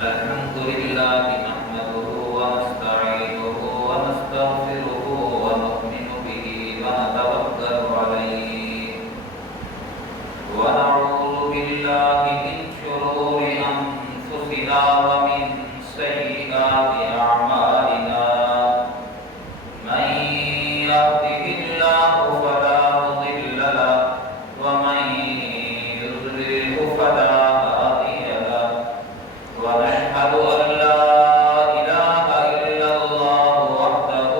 الحمد لله نحمده ونستعينه ونستغفره ونؤمن به ونتوكل عليه ونعوذ بالله من شرور أنفسنا ومن سيئات أعمالنا من يهده الله فلا مضل له ومن يضلله فلا هادي له ونشهد أن لا إله إلا الله وحده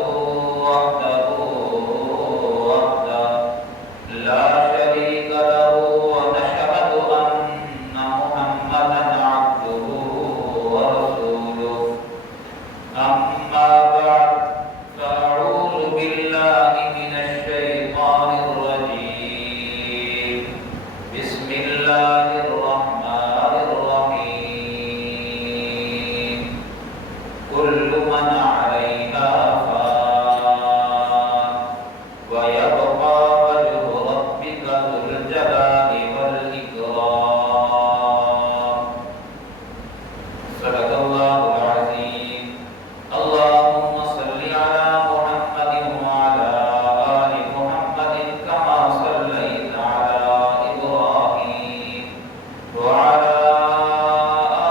لا شريك له ونشهد أن محمدا عبده ورسوله أما بعد فأعوذ بالله من الشيطان الرجيم بسم الله الرحمن الرحيم كل من عليها فان ويبقى وجه ربك ذو الجلال والإكرام صدق الله العظيم اللهم صل على محمد وعلى آل محمد كما صليت على إبراهيم وعلى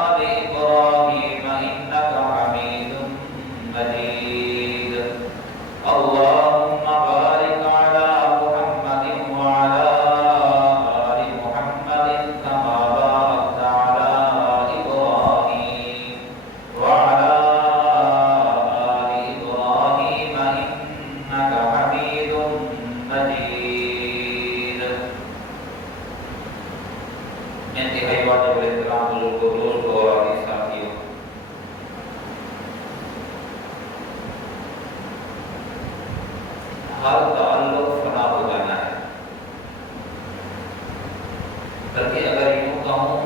آل إبراهيم إنك حميد مجيد اللهم بارك على محمد وعلى آل محمد كما باركت على إبراهيم وعلى آل إبراهيم إنك حميد مجيد انتہائی واجب الاحترام بزرگوں دوستوں اور عزیز ساتھیوں، ہر تعلق فنا ہو جانا ہے، بلکہ اگر یوں کہوں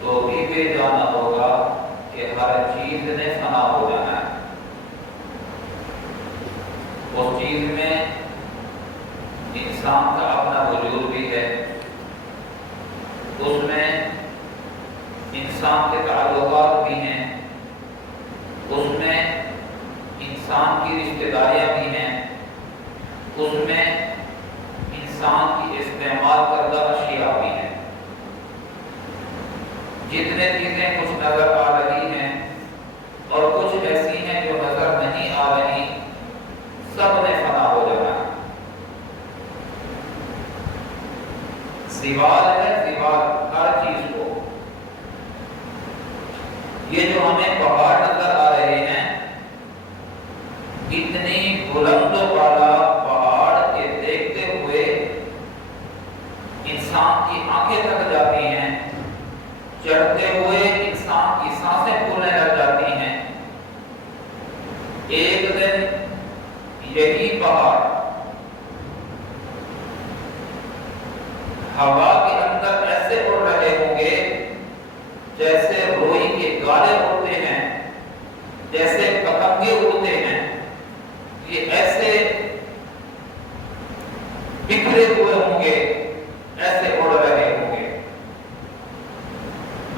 تو بھی بے جانا ہوگا کہ ہر چیز نے فنا ہو جانا ہے۔ اس چیز میں انسان کا اپنا وجود بھی ہے، اس میں انسان کے تعلقات بھی ہیں، اس میں انسان کی رشتہ داریاں بھی ہیں، اس میں انسان کی استعمال کردہ اشیاء بھی ہیں۔ جتنے چیزیں کچھ نظر آ رہی ہیں اور کچھ ایسی ہیں جو نظر نہیں آ رہی، سب نے فنا ہو جانا ہے۔ زوال ہے، زوال ہر چیز کو۔ یہ جو ہمیں پہاڑ نظر آ رہے ہیں، اتنی بلند و بالا پہاڑ کے دیکھتے ہوئے انسان کی آنکھیں تھک جاتی ہیں، چڑھتے ہوئے انسان کی سانسیں پھولنے لگ جاتی ہیں۔ ایک دن یہی پہاڑ ہوا کے اندر ایسے اڑ رہے ہوں گے جیسے روئی کے گالے اڑتے ہیں، جیسے پتنگے اڑتے ہیں۔ یہ ایسے بکھرے ہوئے ہوں گے، ایسے اڑ رہے ہوں گے۔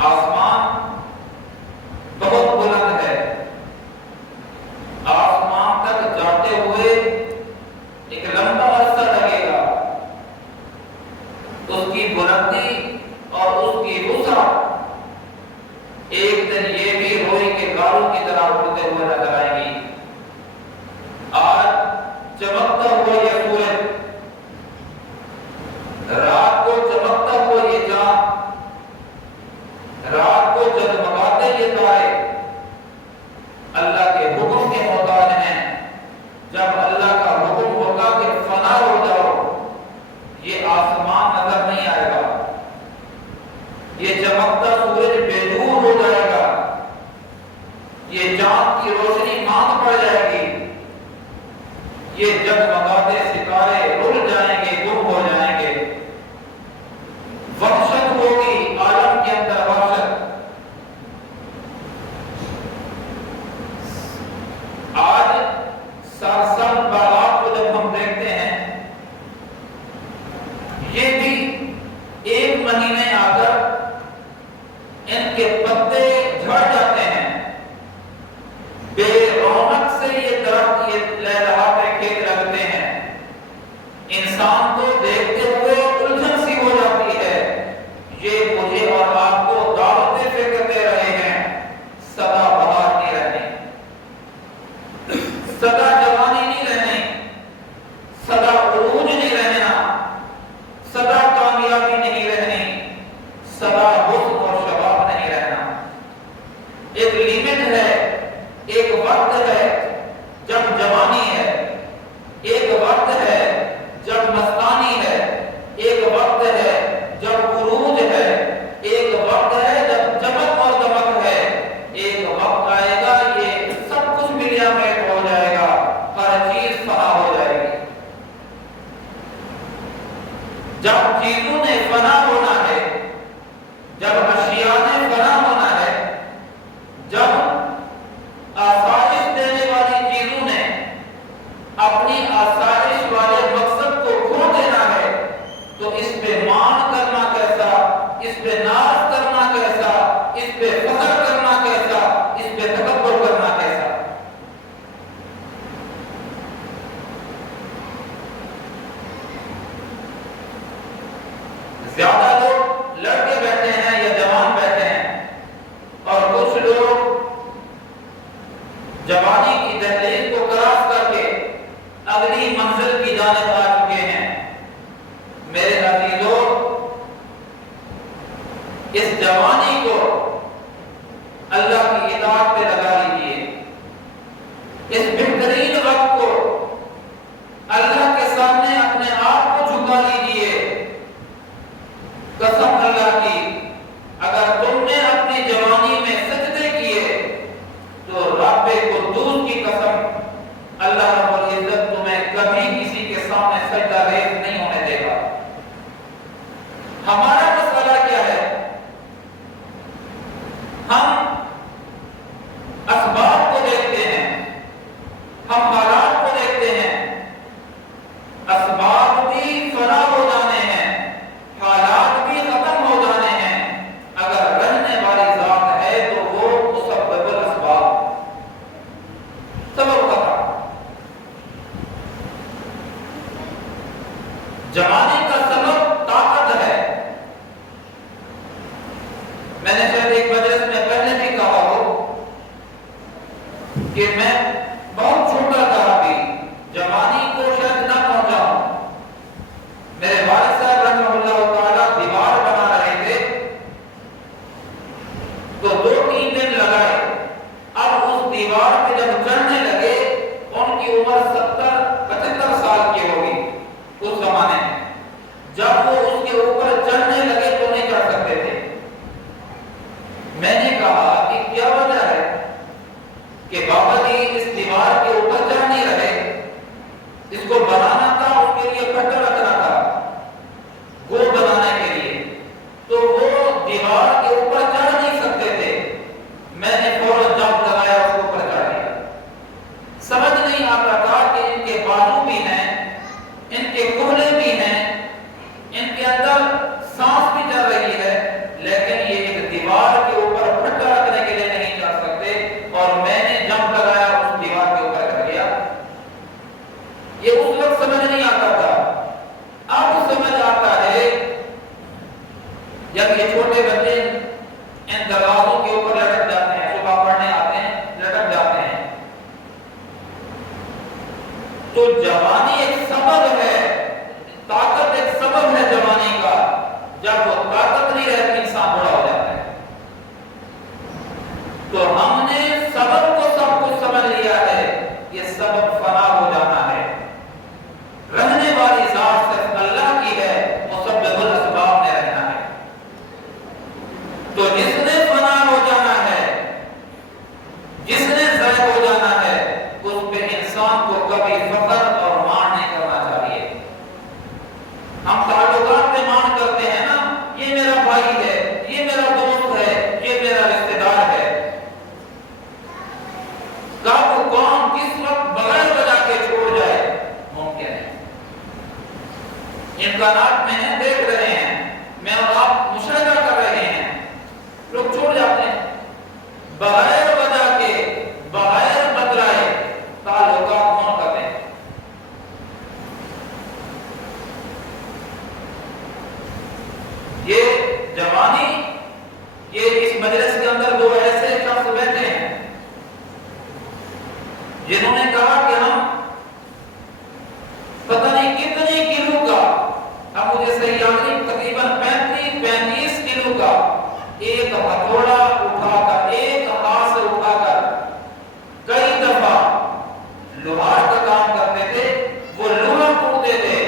آسمان بہت بلند ہے، آسمان تک جاتے ہوئے ایک لمبا عرصہ لگے گا۔ اس کی بلندی اور اس کی وسعت ایک دن یہ بھی روئی کے گالوں کی طرح اڑتے ہوئے نظر آئے گی۔ آج چمکتا ہوا یہ سورج، رات کو چمکتا ہوا یہ چاند، رات کو جگمگاتے یہ تارے اللہ کے حکم کے محتاج ہیں۔ جب اللہ کا حکم ہوگا کہ فنا ہو جاؤ، یہ آسمان نظر نہیں آئے گا، یہ چمکتا سورج بے نور ہو جائے گا، یہ چاند کی روشنی ماند پڑ جائے گی، یہ جگمگاتے ستارے رل جائیں گے، گم ہو جائیں گے۔ وحشت ہوگی عالم کے اندر، وحشت۔ آج سرسبز باغات کو جب ہم دیکھتے ہیں، یہ بھی ایک مہینے آ کر ان کے پتے جھڑ جاتے ہیں، بے رونق سے یہ درخت یہ لہلہاتے کھیت لگتے ہیں، انسان کو دیکھتے ہوئے الجھن سی ہو جاتی ہے۔ یہ مجھے اور آپ کو دعوت فکر دے رہے ہیں، سدا بہار نہیں رہنی، سدا جوانی نہیں رہنی، سدا عروج نہیں رہنا، سدا کامیابی نہیں رہنی، سدا حسن اور شباب نہیں رہنا۔ ایک لیمٹ ہے، ایک وقت ہے جب جوانی ہے، ایک وقت ہے جب مستانی ہے، ایک وقت ہے جب عروج ہے، ایک وقت ہے جب چمک اور دمک ہے، ایک وقت آئے گا یہ سب کچھ ملیا میٹ ہو جائے گا، ہر چیز فنا ہو جائے گی۔ جب چیزوں نے فنا ہونا ہے، جب اشیاء نے فنا ہونا ہے، جب آسائش دینے والی چیزوں نے اپنی آسائش والے مقصد کو کھو دینا ہے، تو اس پہ مان کرنا کیسا، اس پہ ناز کرنا کیسا، اس پہ فخر کرنا کیسا، اس پہ تکبر کرنا کیسا۔ زیادہ لوگ لڑکے بیٹھے ہیں یا جوان بیٹھے ہیں، اور کچھ لوگ جوانی کی دہلیز کو کراس کر کے اگلی منزل کی جانب آ چکے ہیں۔ میرے عزیزو، اس جوانی کو اللہ کی اطاعت پہ لگا لیجیے، اس بہترین وقت کو اللہ کے سامنے اپنے آپ کو جھکا لیجیے۔ قسم اللہ کی، اگر تم نے اپنی جوانی میں سجدے کیے تو رب قدوس کی قسم اللہ رب العزت تمہیں کبھی کسی کے سامنے سجدہ ریز نہیں ہونے دے گا۔ ہمارا مسئلہ کیا ہے؟ ہم اسباب کو دیکھتے ہیں، ہم حالات کو دیکھتے ہیں، اسباب بھی فنا ہو جانے ہیں، حالات بھی ختم ہو جانے ہیں، اگر رہنے والی ذات ہے تو وہ مسبب الاسباب، سبب ختم۔ جوانی کا سبب طاقت ہے۔ میں نے شاید ایک مجلس میں پہلے بھی کہا ہو کہ میں بہت چھوٹا تھا، ابھی جوانی کو شاید نہ پہنچا ہوں۔ میرے والد صاحب رحمہ اللہ تعالیٰ دیوار بنا رہے تھے، تو 2-3 دن لگائے۔ اب اس دیوار پہ جب چڑھنے لگے، ان کی عمر 70-75 سال کی ہوگی اس زمانے میں۔ جب وہ اس کے اوپر چڑھنے لگے تو نہیں چڑھ سکتے تھے۔ میں نے کہا کہ کیا وجہ ہے کہ بابا جی اس دیوار کے اوپر چڑھ نہیں رہے؟ اس کو بنانا تھا، اس کے لیے پتھر رکھنا تھا گو بنانے کے لیے، تو وہ دیوار کے اوپر چڑھ نہیں سکتے تھے۔ میں نے فوراً جمپ لگایا، اس کے اوپر چڑھ گیا۔ سمجھ نہیں آتا تھا کہ ان کے بازو بھی ہیں، ان کے کہلے بھی ہیں، ان کے اندر سانس بھی چل رہی ہے، لیکن یہ ایک دیوار کے اوپر پھٹا رکھنے کے لیے نہیں چڑھ سکتے، اور میں نے جمپ بغیر وجہ کے بغیر بدلائے تعلقات کون کرتے ہیں؟ یہ جوانی، یہ اس مجلس کے اندر دو ایسے شخص بیٹھے ہیں جنہوں نے کہا کہ ہم پتہ نہیں کتنے کلو کا، اب مجھے صحیح یاد نہیں، تقریباً 35 کلو کا ایک ہتھوڑا اٹھا کر، ایک ہاتھ سے اٹھا کر کئی دفعہ لوہار کا کام کرتے تھے، وہ لوہا کوڑتے تھے،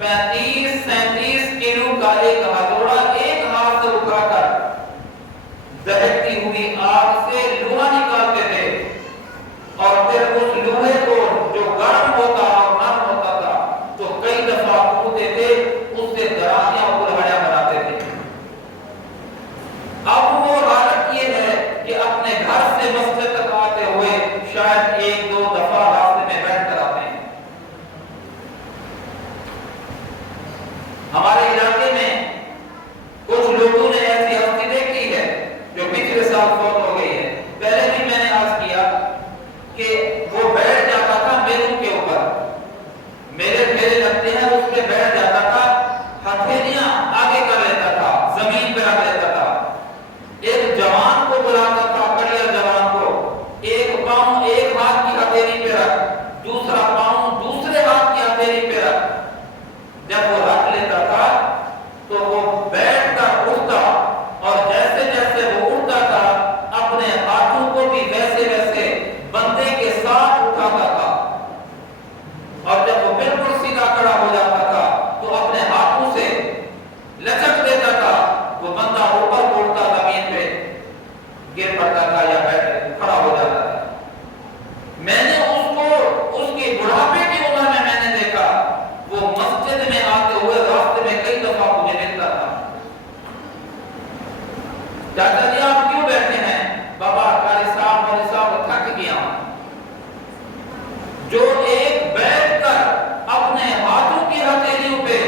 35-37 کلو کا ایک ہتھوڑا ایک ہاتھ سے اٹھا کر دہکتی ہوئی آگ سے لوہا نکالتے تھے، اور پھر اس لوہے کو جو گرم ہوتا اور نرم ہوتا تھا تو کئی دفعہ کوڑتے تھے، اس سے درانیاں اور کلہڑیاں بناتے تھے۔ اب وہ حالت یہ ہے کہ اپنے گھر سے مسجد تک آتے ہوئے شاید 1-2 دفعہ راستے میں بیٹھ کر آتے ہیں۔ ہمارے علاقے میں کچھ لوگوں نے ایسی ہستی دیکھی ہے جو پچھلے سال فوت ہو گئی ہے۔ پہلے بھی میں نے عرض کیا کہ وہ بیٹھ جاتا تھا میروں کے اوپر، میرے پھیرے لگتے ہیں، اس پہ بیٹھ جاتا تھا، ہتھیلیاں آگے کر لیتا تھا، زمین پہ رکھ لیتا تھا، ایک جوان کو بلاتا تھا، کڑیا جوان کو، ایک پاؤں ایک ہاتھ کی ہتھیلی پہ رکھ، دوسرا پاؤں دوسرے ہاتھ کی ہتھیلی پہ رکھ۔ جب وہ رکھ لیتا تھا تو وہ بیٹھ کر اٹھتا، اور جیسے جیسے وہ اٹھتا تھا اپنے ہاتھوں کو بھی ویسے ویسے بندے کے ساتھ اٹھاتا تھا، اور جب وہ بالکل سیدھا کھڑا ہو جاتا تھا تو اپنے ہاتھوں سے لچک دیتا تھا، وہ بندہ اوپر اٹھتا، زمین پہ گر پڑتا تھا یا بیٹھ کھڑا ہو جاتا تھا۔ میں نے اس کو اس کی بڑھاپے کی عمر میں نے دیکھا، وہ مسجد میں آتے ہوئے راستے میں کئی دفعہ مجھے ملتا تھا، چاچا جی آپ کیوں بیٹھے ہیں؟ بابا قاری صاحب تھک گیا ہوں۔ جو ایک بیٹھ کر اپنے ہاتھوں کی ہتھیلیوں پہ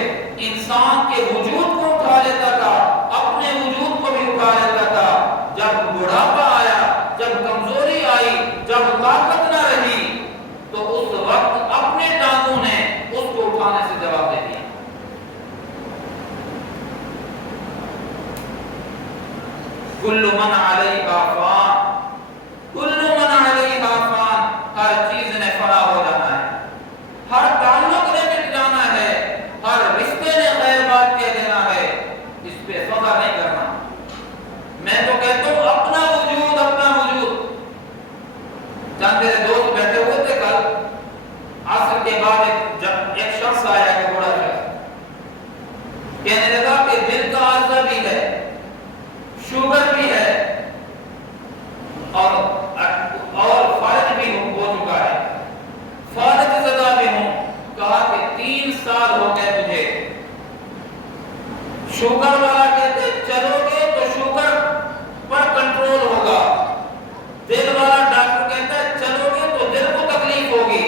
انسان کے وجود کو اٹھا لیتا تھا، اپنے وجود کو بھی اٹھا لیتا تھا، جب بڑھاپا آیا، جب کمزوری آئی، جب طاقت نہ رہی تو اس وقت اپنے ٹانگوں نے اس کو اٹھانے سے جواب دے دیا۔ کل من علیہا فان، کل من علیہا فان، ہر چیز نے فنا ہو جانا ہے، ہر تعلق نے مٹ جانا ہے، ہر رشتے نے غیر بات کہہ دینا ہے، اس پہ فخر نہیں کرنا۔ میں تو کہتا ہوں اپنا وجود، اپنا وجود۔ چند میرے دوست بیٹھے ہوئے تھے کل، عصر کے بعد ایک شخص آیا، ایک بڑا شخص، کہنے لگا کہ دل کا عارضہ بھی ہے، شوگر بھی ہے، اور فارغ بھی ہو چکا ہے، فارغ زدہ بھی ہوں۔ کہا کہ 3 سال ہو گئے تجھے، شوگر والا کہتے چلو گے تو شوگر پر کنٹرول ہوگا، دل والا ڈاکٹر کہتا ہے چلو گے تو دل کو تکلیف ہوگی،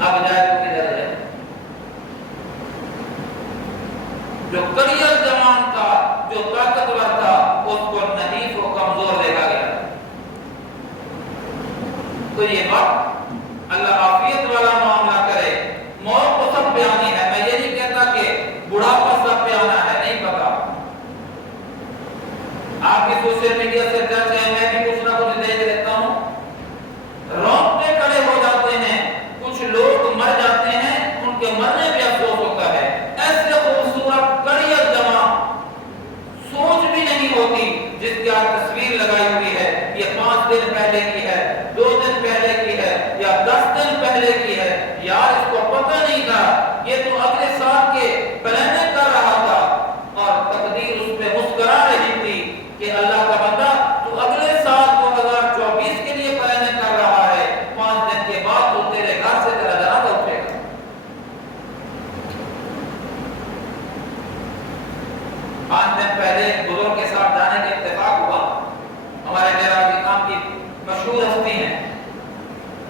اب جائے تو کدھر ہے؟ جو کریئر جوان تھا، جو طاقتور تھا، اس کو نحیف و کمزور دیکھا گیا۔ تو یہ وقت اللہ عافیت والا معاملہ کرے، موت کو سب پہ آنی ہے۔ میں یہ نہیں کہتا کہ بڑھاپا سب پہ آنا ہے، نہیں پتا۔ آپ کی سوشل میڈیا سے ٹچ ہے، میں بھی کچھ نہ کچھ دیکھ لیتا ہوں، رونگٹے کھڑے ہو جاتے ہیں، کچھ لوگ مر جاتے ہیں، ان کے مرنے پہ افسوس ہوتا ہے۔ ایسے خوبصورت کریئر جوان، سوچ بھی نہیں ہوتی، جس کی آپ تصویر لگائی ہوئی ہے، یہ 5 دن پہلے کی ہے، 2 دن پہلے کی ہے، یا 10 دن پہلے کی ہے، یار اس کو پتہ نہیں تھا، یہ تو اگلے سال کے پلاننگ کر رہا تھا، اور تقدیر اس پہ مسکرا رہی تھی کہ اللہ کا بندہ تو اگلے سال 2024 کے لیے پلاننگ کر رہا ہے، 5 دن کے بعد تو تیرے گھر سے تیرا جنازہ اٹھے گا۔ پانچ دن پہلے بزرگ کے ساتھ جانے کا اتفاق ہوا، ہمارے میرا کام کی مشہور ہستی ہیں،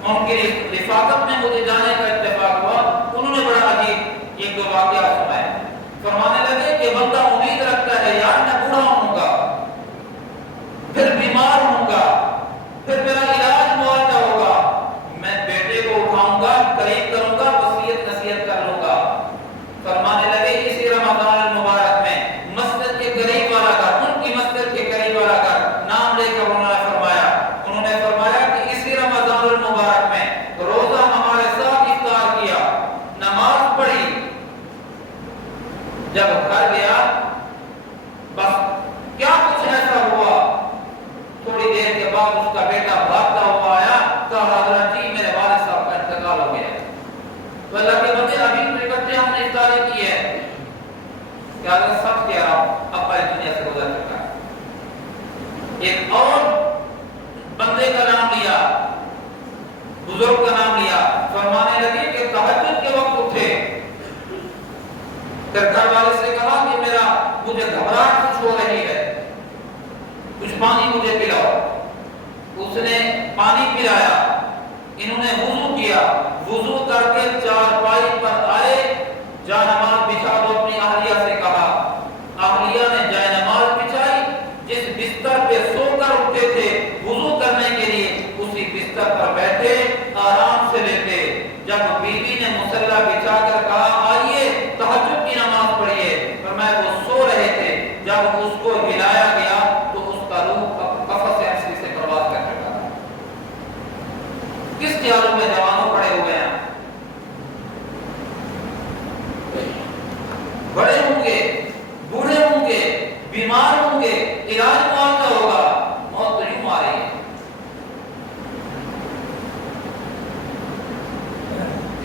ان کی رفاقت میں مجھے جانے کا اتفاق ہوا۔ انہوں نے بڑا عجیب 1-2 واقعہ سنائے، فرمانے لگے کہ بندہ امید رکھتا ہے یار میں بوڑھا ہوں گا، پھر بیمار ایک اور بندے کا نام لیا، بزرگ کا نام لیا، فرمانے لگے کہ تہجد کے وقت اٹھے، پھر گھر والے سے کہا کہ مجھے گھبراہٹ کچھ ہو رہی ہے، کچھ پانی مجھے پلاؤ۔ اس نے پانی پلایا، انہوں نے وضو کیا، وضو کر کے چارپائی پر آئے، جائے نماز بچھا دو، اپنی اہلیہ سے کہا، اہلیہ نے جائے نماز بچھائی، جس بستر پہ سو کر اٹھے تھے وضو کرنے کے لیے اسی بستر پر بیٹھے آرام سے لیتے۔ جب بیوی نے مصلی بچھا کر کہا آئیے تہجد کی نماز پڑھیے، فرمایا وہ سو رہے تھے، جب اس کو ہلایا گیا تو اس کا روح قفس انسی سے پرواز کر چکا تھا۔ کس خیالوں میں جوانوں پڑے ہوئے ہیں؟ بڑے ہوں گے، بوڑھے ہوں گے، بیمار ہوں گے، علاج معاوضہ ہوگا، موت تو یوں آ رہی ہے۔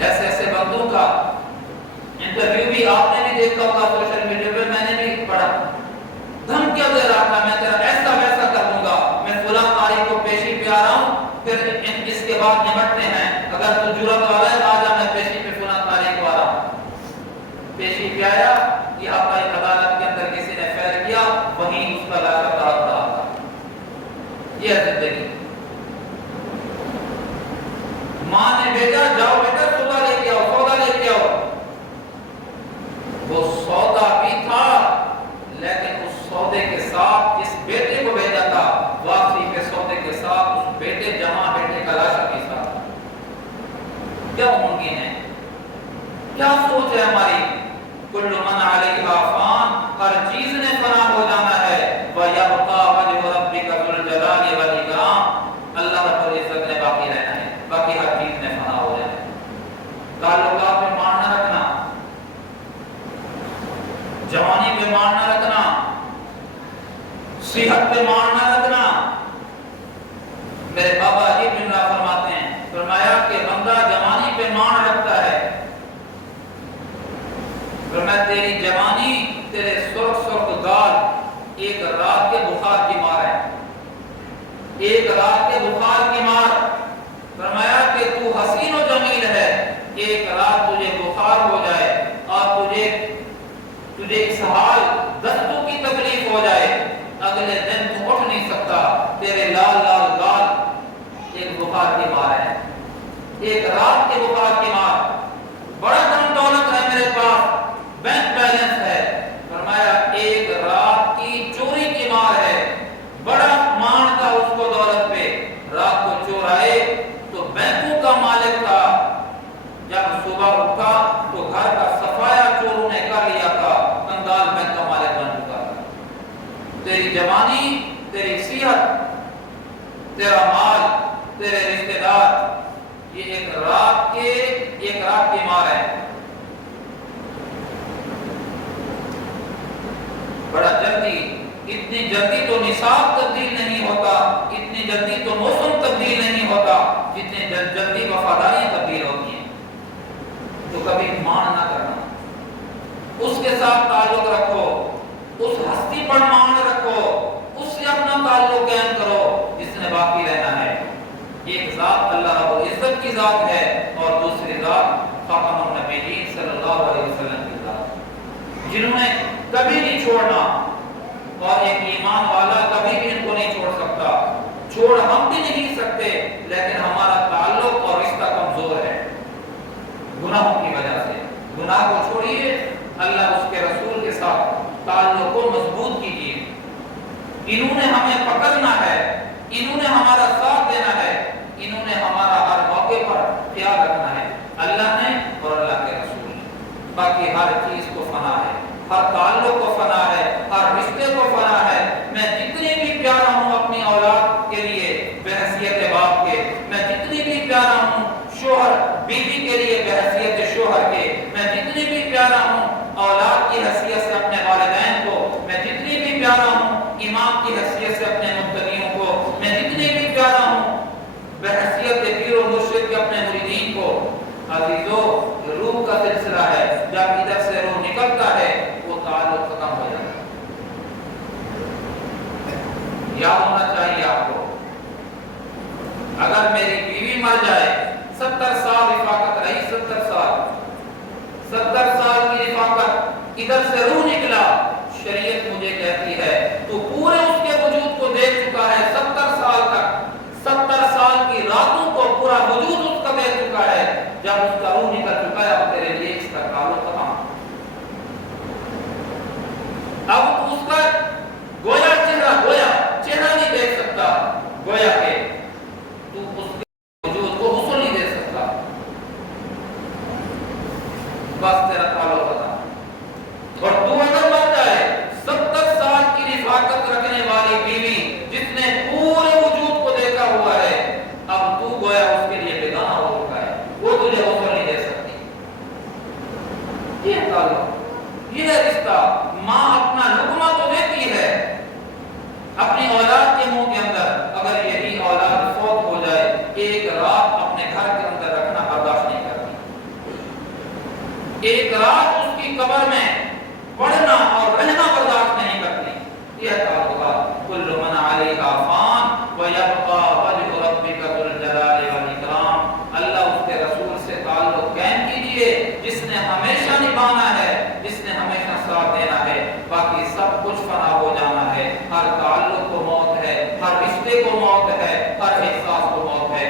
ایسے ایسے بندوں کا انٹرویو بھی آپ نے بھی دیکھا ہوگا سوشل میڈیا پہ، میں نے بھی پڑھا، دھمکیاں دے رہا تھا میں تیرا ایسا ویسا کر دوں گا، میں فلاں تاریخ کو پیشی پہ آ رہا ہوں، پھر اس کے بعد نمٹتے ہیں، اگر تو جرأت والا ہے آ جا، میں پیشی پہ فلاں تاریخ کو آ رہا ہوں۔ پیشی پہ آیا، یہ آپ کی عدالت کے اندر کسی نے فیل کیا، وہیں اس کا لاشا تڑپ رہا تھا۔ یہ ہے زندگی۔ ماں نے بھیجا جاؤ بیٹا سودا لے کے آؤ، سودا لے کے آؤ۔ وہ سودا بھی تھا، لیکن اس سودے کے ساتھ جس بیٹے کو بھیجا تھا، واپسی کے سودے کے ساتھ اس بیٹے جمع بیٹے کا لاشا بھی ساتھ۔ کیا ممکن ہے؟ کیا سوچ ہے ہماری؟ کل من علیہا فان، ہر چیز نے فنا ہو جانا ہے، وَيَبْقَى وَجْهُ رَبِّكَ ذُو الْجَلَالِ وَالْإِكْرَامِ، اللہ رب العزت نے باقی رہنا ہے، باقی ہر چیز نے فنا ہو جانا ہے۔ تعلقات میں مان نہ رکھنا، جوانی پہ مان نہ رکھنا، صحت پہ مان نہ رکھنا۔ میرے بابا عجیب جملہ فرماتے ہیں، فرمایا کہ بندہ جوانی پہ مان رکھتا ہے، فرمایا تیری جوانی، تیرے سرخ سرخ گال ایک رات کے بخار کی مار ہے، ایک رات کے بخار کی مار۔ فرمایا کہ تو حسین و جمیل ہے، ایک رات تجھے بخار ہو جائے اور تجھے اسہال دستوں کی تکلیف ہو جائے، اگلے دن تو اٹھ نہیں سکتا، تیرے لال لال گال ایک بخار کی مار ہے، ایک رات کے بخار کی مار۔ بڑا دھن دولت ہے میرے پاس، بینک بیلنس ہے، فرمایا ایک رات کی چوری کی مار ہے، بڑا مان تھا اس کو دولت پہ، رات کو چور آئے تو بینکوں کا مالک تھا، جب صبح اٹھا تو گھر کا صفایا چوروں نے کر لیا تھا، کنگال بینک کا مالک بن چکا تھا۔ تیری جوانی، تیری صحت، تیرا مال، تیرے رشتہ دار، یہ ایک رات کی مار ہے۔ بڑا جلدی، اتنی جلدی تو نصاب تبدیل نہیں ہوتا، اتنی جلدی تو موسم تبدیل نہیں ہوتا، جتنی جلدی وفاداریاں تبدیل ہوتی ہیں۔ تو کبھی مان نہ کرنا، اس کے ساتھ تعلق رکھو، اس ہستی پر مان رکھو، اس سے اپنا تعلق قائم کرو جس نے باقی رہنا ہے۔ ایک ذات اللہ رب العزت کی ذات ہے اور دوسری ذات خاتم النبیین صلی اللہ علیہ وسلم کی ذات، جنہوں نے کبھی نہیں چھوڑنا، اور ایک ایمان والا کبھی بھی ان کو نہیں چھوڑ سکتا، چھوڑ ہم بھی نہیں سکتے، لیکن ہمارا تعلق اور رشتہ کمزور ہے گناہوں کی وجہ سے۔ گناہ کو چھوڑیے، اللہ اس کے رسول کے ساتھ تعلق کو مضبوط کیجیے۔ انہوں نے ہمیں پکڑنا ہے، انہوں نے ہمارا ساتھ دینا ہے، انہوں نے ہمارا ہر موقع پر خیال رکھنا ہے، اللہ نے اور اللہ کے رسول نے۔ باقی ہر چیز کو فنا ہے، ہر تعلق کو فنا ہے، ہر رشتے کو فنا ہے۔ میں جتنی بھی پیارا ہوں اپنی اولاد کے لیے بحیثیت باپ کے، میں جتنی بھی پیارا ہوں شوہر بیوی کے لیے بحیثیت شوہر کے، میں جتنی بھی پیارا ہوں اولاد کی حیثیت سے اپنے والدین کو، میں جتنی بھی پیارا ہوں امام کی حیثیت سے اپنے متقیوں کو، میں جتنی بھی پیارا ہوں بحیثیت پیر و مرشد کے اپنے مریدین کو۔ عزیزو، روح کا سلسلہ ہے، جب ادھر سے روح نکلتا ہے وہ تعلق ختم ہو جاتا ہے۔ یاد ہونا چاہیے آپ کو، اگر میری بیوی مر جائے، 70 سال رفاقت رہی، 70 سال کی رفاقت، ادھر سے روح نکلا، شریعت مجھے کہتی ہے تو پورے اس کے وجود کو دیکھ چکا ہے 70 سال تک، 70 سال کی راتوں کو پورا وجود اس کا دیکھ چکا ہے، جب اس کا روح نکل چکا ہے اب تیرے لیے اس کا تعلق ختم، اب اس کا گویا چہرہ نہیں دیکھ سکتا، گویا کہ تو اس کے وجود کو حسن نہیں دے سکتا، بس تیرا تعلق ختم۔ اور تو اگر مر جائے، 70 سال کی رفاقت رکھنے والی بیوی جس نے پورے وجود کو دیکھا ہوا ہے، اب تو گویا اس کے لیے بیگانہ ہو چکا ہے، وہ تجھے حسن نہیں دے سکتی۔ یہ تعلق، یہ رشتہ، ماں اپنا لقمہ تو دیتی ہے اپنی اولاد کے منہ کے اندر، اگر یہی اولاد فوت ہو جائے، ایک رات اپنے گھر کے اندر رکھنا برداشت نہیں کرتی، ایک رات اس کی قبر میں پڑھنا اور رہنا برداشت نہیں کرتی۔ یہ تعلقات، کل من علیہا فان ویبقى وجہ ربک ذو الجلال والاکرام، اللہ اس کے رسول سے تعلق قائم کیجئے جس نے ہمیشہ نبھانا ہے، جس نے ہمیشہ ساتھ دینا ہے، باقی سب کچھ فنا ہو جانا ہے، ہر تعلق کو موت ہے، ہر رشتے کو موت ہے، ہر احساس کو موت ہے۔